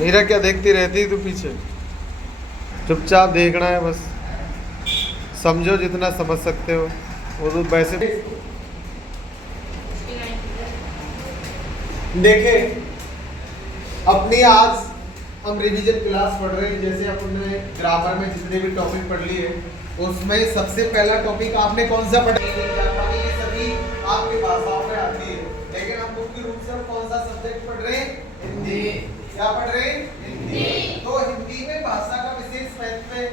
मीरा क्या देखती रहती तू पीछे? चुपचाप देखना है बस, समझो जितना समझ सकते हो। वो तो वैसे देखे अपनी आज हम रिवीजन क्लास पढ़ रहे हैं। जैसे अपने ग्रामर में जितने भी टॉपिक पढ़ लिए उसमें सबसे पहला टॉपिक आपने कौन सा पढ़ा? ये सभी आपके भाषाओं में आती है, लेकिन हम मुख्य रूप से कौन सा सब्जेक्ट पढ़ रहे हैं? हिंदी। क्या पढ़ रहे हैं? हिंदी। तो हिंदी में भाषा का विशेष महत्व है।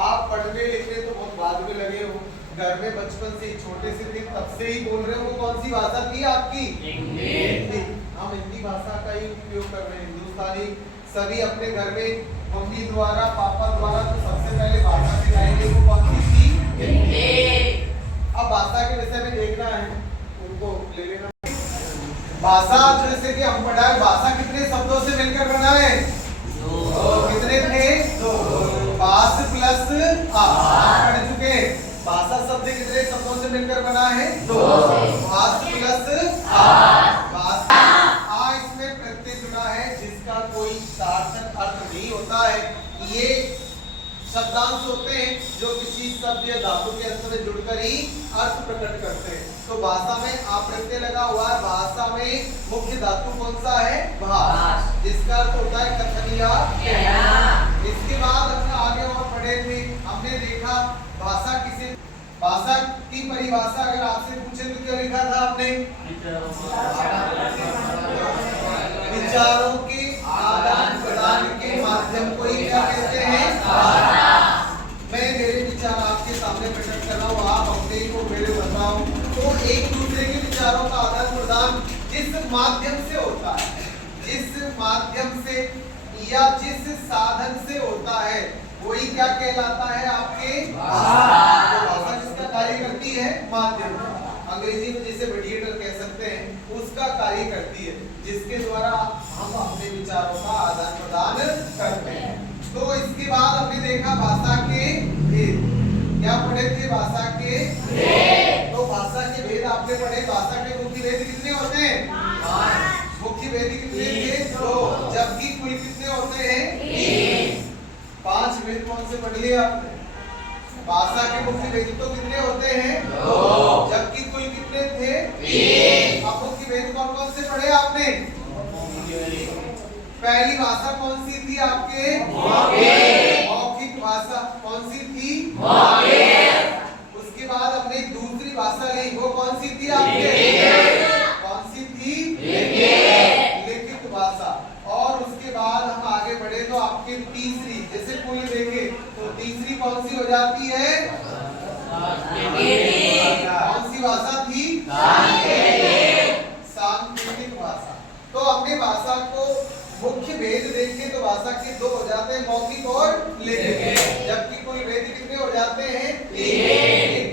आप पढ़ने लिखने तो बहुत बाद में लगे हो, घर में बचपन से छोटे से दिन तब से ही बोल रहे हो। वो कौन सी भाषा थी आपकी? हिंदी। हम हिंदी भाषा का ही उपयोग कर रहे हैं। हिंदुस्तानी सभी अपने घर में मम्मी द्वारा पापा द्वारा तो सबसे पहले भाषा सिखाएंगे, वो कौन सी थी? हिंदी। अब भाषा के विषय में देखना है, उनको ले लेना। भाषा जैसे कि हम पढ़ा है, भाषा कितने शब्दों से मिलकर बना है? दो। कितने थे? दो। भाष प्लस पढ़ चुके। भाषा शब्द कितने शब्दों से मिलकर बना है? दो। भाष प्लस आ इसमें प्रत्यय जुड़ा है जिसका कोई सार्थक अर्थ नहीं होता है। ये शब्दांश होते हैं जो किसी शब्द या धातु के अंत में जुड़कर ही अर्थ प्रकट करते हैं। तो भाषा में आ प्रत्यय लगा हुआ है। भाषा में मुख्य धातु कौन सा है? भाष, जिसका अर्थ होता है कथन या कहना। इसके बाद हमने आगे और पढ़े थे, हमने देखा भाषा किसे, भाषा की परिभाषा अगर आपसे पूछे तो क्या लिखा था आपने? विचारों के आदान प्रदान के माध्यम को ही क्या कहते हैं? मैं मेरे विचार आपके सामने प्रकट कर रहा हूँ, आप अपने को मेरे बताओ। तो एक दूसरे के विचारों का आदान प्रदान जिस माध्यम से होता है, जिस माध्यम से या जिस साधन से होता है, वही क्या कहलाता है आपके? भाषा जिसका कार्य करती है माध्यम, अंग्रेजी में जिसे मीडिएटर कह सकते हैं, उसका कार्य करती है, जिसके द्वारा हम अपने विचारों का आदान प्रदान करते हैं। तो इसके बाद हमने देखा भाषा के भेद। क्या पढ़े थे? भाषा के भेद। तो भाषा के भेद आपने पढ़े। भाषा के मुख्य भेद कितने होते हैं? मुख्य भेद कितने थे? दो। जबकि कुल कितने होते हैं? तीन। 5 भेद कौन से पढ़ लिए आपने? भाषा के मुख्य भेद तो कितने होते हैं? दो। जबकि कुल कितने थे? तीन। अब मुख्य भेद कौन कौन से पढ़े आपने? पहली भाषा कौन सी थी आपके? मौखिक भाषा। कौन सी थी? मौखिक। उसके बाद हमने दूसरी भाषा ली, वो कौन सी थी आपके? कौन सी थी? लिखित भाषा। और उसके बाद हम आगे बढ़े तो आपके तीसरी, जैसे कुल देखे तो तीसरी कौन सी हो जाती है? कौन सी भाषा थी? सांकेतिक भाषा। तो हमने भाषा को मुख्य भेद देखे तो भाषा के दो हो जाते हैं, मौखिक और लिखित। जबकि कुल भेद कितने हो जाते हैं? तीन।